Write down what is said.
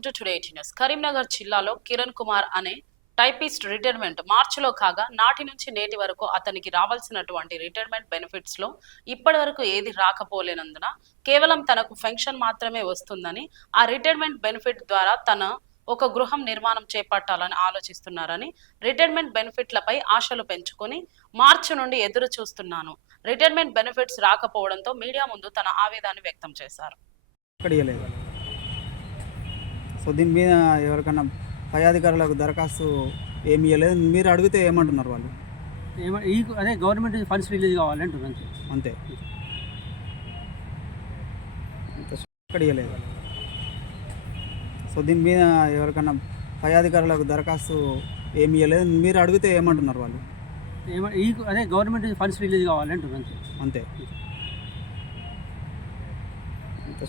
Welcome to today news. Karimnagar జిల్లాలో కిరణ్ కుమార్ అనే typist retirement మార్చిలో కాగా నాటి నుంచి నేటి వరకు అతనికి రావాల్సినటువంటి రిటైర్మెంట్ బెనిఫిట్స్ లో ఇప్పటి వరకు ఏది రాకపోలేనందున కేవలం తనకు పెన్షన్ మాత్రమే వస్తుందని ఆ రిటైర్మెంట్ బెనిఫిట్ ద్వారా తన ఒక గృహం నిర్మాణం చేపట్టాలని ఆలోచిస్తున్నారని రిటైర్మెంట్ బెనిఫిట్లపై ఆశలు పెంచుకొని మార్చి నుండి ఎదురు చూస్తున్నాను. రిటైర్మెంట్ బెనిఫిట్స్ రాకపోవడంతో మీడియా ముందు తన ఆవేదన వ్యక్తం చేశారు. సో దీని మీద ఎవరికన్నా పై అధికారులకు దరఖాస్తు ఏమి ఇవ్వలేదు. మీరు అడిగితే ఏమంటున్నారు వాళ్ళు? అదే గవర్నమెంట్ ఫండ్స్ రిలీజ్ కావాలి అంటున్నారు అంతే. ఇక్కడ ఇవ్వలేదు. సో దీని మీద ఎవరికన్నా పై అధికారులకు దరఖాస్తు ఏమి ఇవ్వలేదు. మీరు అడిగితే ఏమంటున్నారు వాళ్ళు? అదే గవర్నమెంట్ ఫండ్స్ రిలీజ్ కావాలి అంటున్నారు అంతే.